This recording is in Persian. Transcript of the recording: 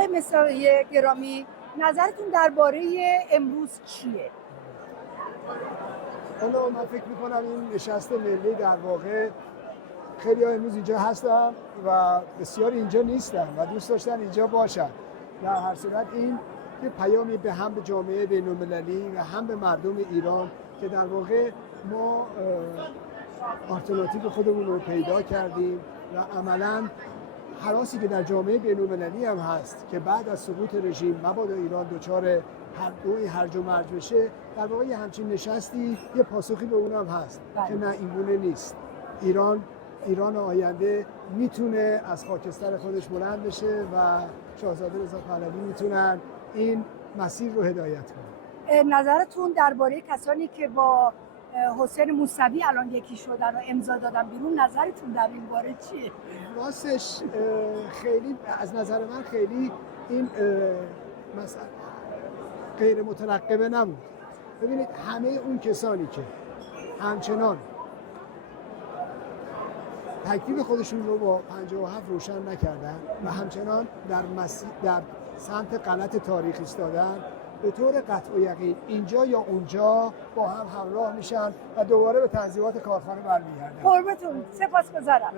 آقای مصری گرامی، نظرتون درباره امروز چیه؟ من فکر میکنم این نشست ملی در واقع خیلی ها امروز اینجا هستن و بسیار اینجا نیستن و دوست داشتن اینجا باشن. در هر صورت این یه پیامی به هم به جامعه بین‌المللی و هم به مردم ایران که در واقع ما آلترناتیو خودمون رو پیدا کردیم و عملاً هراسی که در جامعه بین‌المللی هم هست که بعد از سقوط رژیم مبادا ایران دچار هرج و مرج بشه، در واقع یه همچین نشستی یه پاسخی به اونم هست که نه اینگونه نیست. ایران آینده میتونه از خاکستر خودش بلند بشه و شاهزاده رضا پهلوی میتونن این مسیر رو هدایت کنن. نظرتون درباره کسانی که با حسین موسوی الان یکی شدن و امضا دادن بیرون، نظرتون در این باره چیه؟ راستش خیلی از نظر من خیلی این مثلا غیر مترقبه نبود. ببینید همه اون کسانی که همچنان تکلیف خودشون رو با 57 روشن نکردن و همچنان در سمت غلط تاریخ ایستادن، به طور قطع و یقین اینجا یا اونجا با هم همراه میشن و دوباره به تنظیمات کارخانه برمیگردن. قربتون، سپاسگزارم.